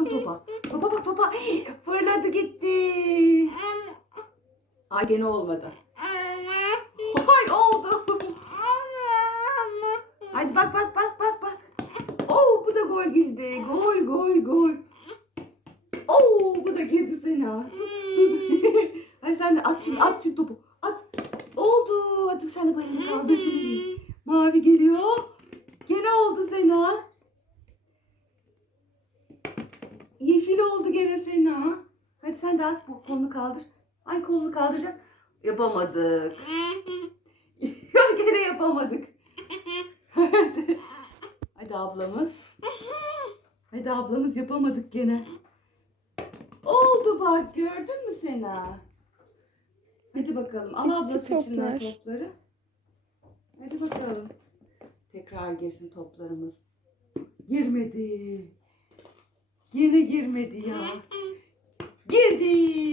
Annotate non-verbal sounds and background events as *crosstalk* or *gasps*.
bakalım topa. Topa bak topa. *gasps* Fırladı gitti. Ay gene olmadı. *laughs* Ay oldu. Hadi bak bak bak bak bak. Oo bu da gol girdi. Gol gol gol. Oo bu da girdi Sena. Tut tut. *laughs* Hadi sen de at şimdi at şimdi topu. At. Oldu. Hadi sen de bayramı kaldır şimdi. Mavi geliyor. Gene oldu Sena. Yeşil oldu gene Sena. Hadi sen de at bu kolunu kaldır. Ay kolunu kaldıracağız. Yapamadık. *laughs* gene yapamadık. Hadi. Hadi ablamız. Hadi ablamız yapamadık gene. Oldu bak gördün mü Sena? Hadi bakalım al ablası içinden toplar. topları. Hadi bakalım. Tekrar girsin toplarımız. Girmedi. Yine girmedi ya. Girdi.